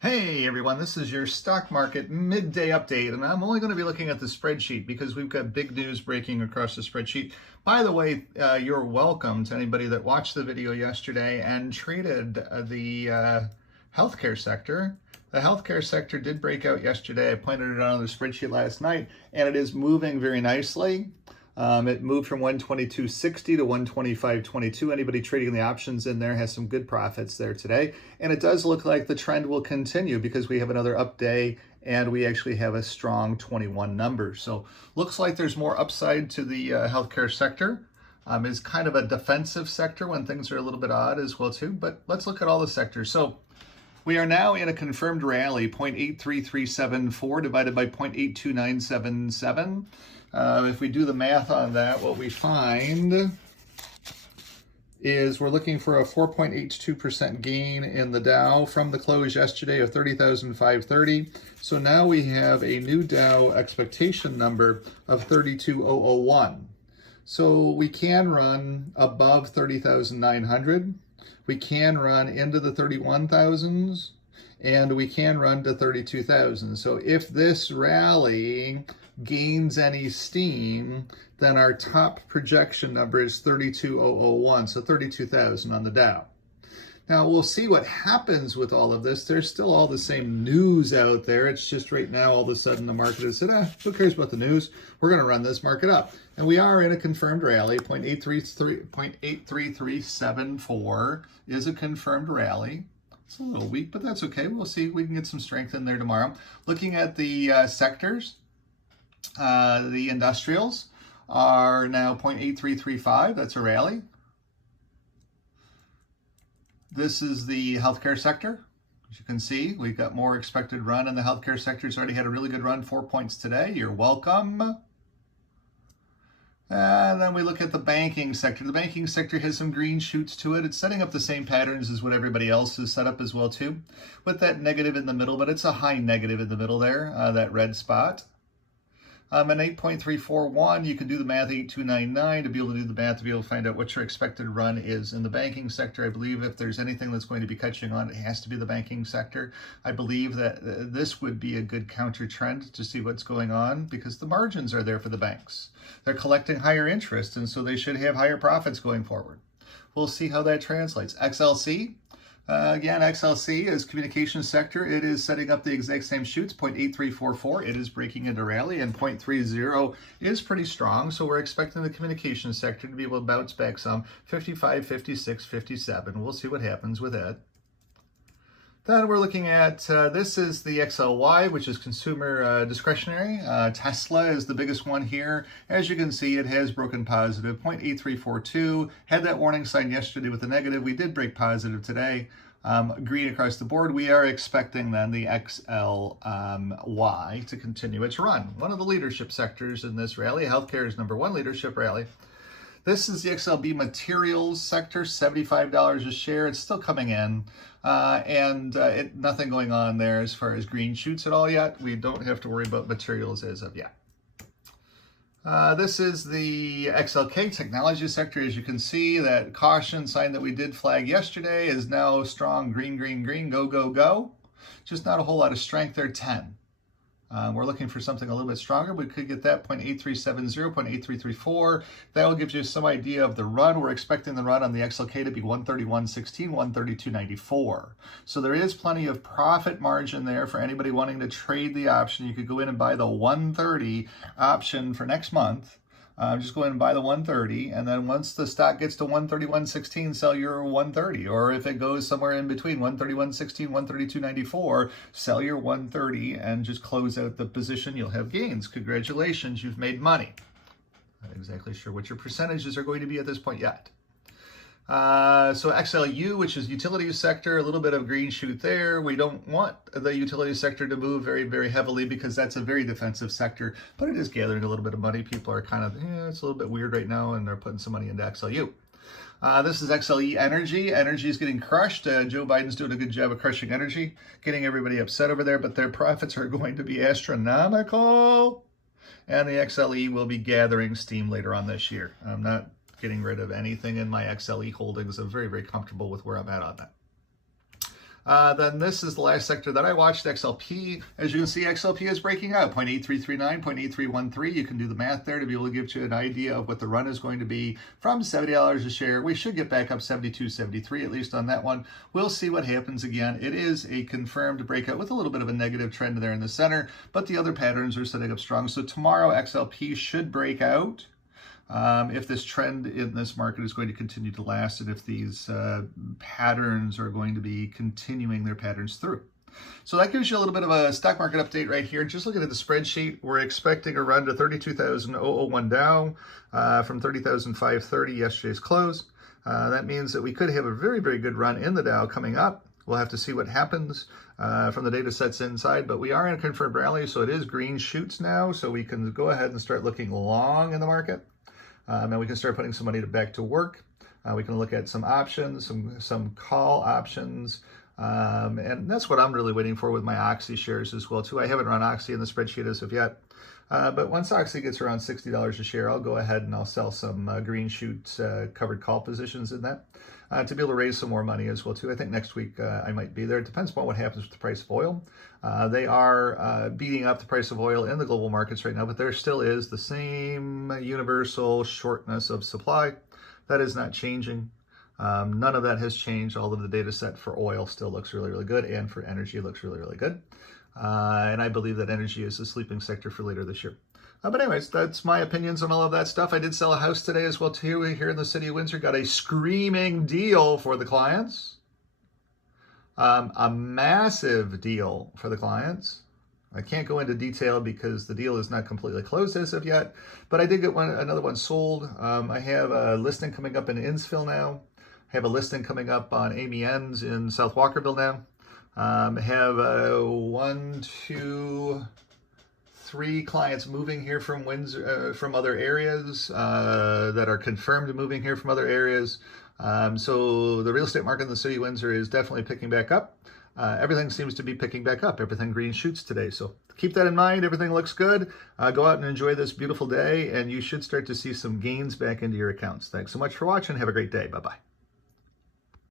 Hey everyone, this is your stock market midday update, and I'm only going to be looking at the spreadsheet because we've got big news breaking across the spreadsheet. By the way, you're welcome to anybody that watched the video yesterday and traded the healthcare sector. The healthcare sector did break out yesterday. I pointed it out on the spreadsheet last night, and it is moving very nicely. It moved from 122.60 to 125.22. Anybody trading the options in there has some good profits there today. And it does look like the trend will continue because we have another up day and we actually have a strong 21 number. So looks like there's more upside to the healthcare sector. Is kind of a defensive sector when things are a little bit odd as well too. But let's look at all the sectors. So we are now in a confirmed rally, 0.83374 divided by 0.82977. If we do the math on that, what we find is we're looking for a 4.82% gain in the Dow from the close yesterday of 30,530. So now we have a new Dow expectation number of 32,001. So we can run above 30,900. We can run into the 31,000s, and we can run to 32,000. So if this rally gains any steam, then our top projection number is 32,001, so 32,000 on the Dow. Now we'll see what happens with all of this. There's still all the same news out there. It's just right now all of a sudden the market has said, who cares about the news? We're going to run this market up. And we are in a confirmed rally. 0.83374 is a confirmed rally. It's a little weak, but that's okay. We'll see if we can get some strength in there tomorrow. Looking at the sectors, the industrials are now 0.8335. That's a rally. This is the healthcare sector. As you can see, we've got more expected run in the healthcare sector. It's already had a really good run, 4 points today. You're welcome. And then we look at the banking sector. The banking sector has some green shoots to it. It's setting up the same patterns as what everybody else has set up as well too, with that negative in the middle, but it's a high negative in the middle there, that red spot. An 8.341, you can do the math, 8299, to be able to do the math, to be able to find out what your expected run is in the banking sector. I believe if there's anything that's going to be catching on, it has to be the banking sector. I believe that this would be a good counter trend to see what's going on because the margins are there for the banks. They're collecting higher interest, and so they should have higher profits going forward. We'll see how that translates. XLC. Again, XLC is communications sector. It is setting up the exact same shoots, 0.8344. It is breaking into rally, and 0.30 is pretty strong. So we're expecting the communications sector to be able to bounce back some, 55, 56, 57. We'll see what happens with it. Then we're looking at, this is the XLY, which is consumer discretionary. Tesla is the biggest one here. As you can see, it has broken positive, 0.8342. Had that warning sign yesterday with a negative. We did break positive today. Green across the board. We are expecting then the XLY to continue its run. One of the leadership sectors in this rally. Healthcare is number one leadership rally. This is the XLB materials sector, $75 a share. It's still coming in, and nothing going on there as far as green shoots at all yet. We don't have to worry about materials as of yet. This is the XLK technology sector. As you can see, that caution sign that we did flag yesterday is now strong, green, green, green, go, go, go. Just not a whole lot of strength there, 10. We're looking for something a little bit stronger. We could get that 0.8370, 0.8334. That will give you some idea of the run. We're expecting the run on the XLK to be 131.16, 132.94. So there is plenty of profit margin there for anybody wanting to trade the option. You could go in and buy the 130 option for next month. Just go in and buy the 130, and then once the stock gets to 131.16, sell your 130. Or if it goes somewhere in between 131.16, 132.94, sell your 130 and just close out the position. You'll have gains. Congratulations, you've made money. Not exactly sure what your percentages are going to be at this point yet. So XLU, which is utilities sector, a little bit of green shoot there. We don't want the utility sector to move very, very heavily because that's a very defensive sector, but it is gathering a little bit of money. People are kind of, it's a little bit weird right now, and they're putting some money into XLU. This is XLE Energy. Energy is getting crushed. Joe Biden's doing a good job of crushing energy, getting everybody upset over there, but their profits are going to be astronomical. And the XLE will be gathering steam later on this year. I'm not getting rid of anything in my XLE holdings. I'm very, very comfortable with where I'm at on that. Then this is the last sector that I watched, XLP. As you can see, XLP is breaking out, 0.8339, 0.8313. You can do the math there to be able to give you an idea of what the run is going to be from $70 a share. We should get back up 72, 73, at least on that one. We'll see what happens again. It is a confirmed breakout with a little bit of a negative trend there in the center, but the other patterns are setting up strong. So tomorrow, XLP should break out. If this trend in this market is going to continue to last, and if these patterns are going to be continuing their patterns through. So that gives you a little bit of a stock market update right here. Just looking at the spreadsheet, we're expecting a run to 32,001 Dow from 30,530 yesterday's close. That means that we could have a very, very good run in the Dow coming up. We'll have to see what happens from the data sets inside, but we are in a confirmed rally, so it is green shoots now, so we can go ahead and start looking long in the market. And we can start putting some money back to work. We can look at some options, some call options. And that's what I'm really waiting for with my Oxy shares as well, too. I haven't run Oxy in the spreadsheet as of yet. But once Oxy gets around $60 a share, I'll go ahead and I'll sell some green shoot covered call positions in that to be able to raise some more money as well, too. I think next week I might be there. It depends upon what happens with the price of oil. They are beating up the price of oil in the global markets right now, but there still is the same universal shortness of supply. That is not changing. None of that has changed. All of the data set for oil still looks really, really good, and for energy looks really, really good. And I believe that energy is a sleeping sector for later this year. But anyways, that's my opinions on all of that stuff. I did sell a house today as well, too, here in the city of Windsor. Got a screaming deal for the clients. A massive deal for the clients. I can't go into detail because the deal is not completely closed as of yet, but I did get another one sold. I have a listing coming up in Innsville now. I have a listing coming up on Amy Ends in South Walkerville now. I have 1, 2, 3 clients moving here from Windsor, from other areas that are confirmed moving here from other areas. So the real estate market in the city of Windsor is definitely picking back up. Everything seems to be picking back up. Everything green shoots today. So keep that in mind. Everything looks good. Go out and enjoy this beautiful day, and you should start to see some gains back into your accounts. Thanks so much for watching. Have a great day. Bye-bye.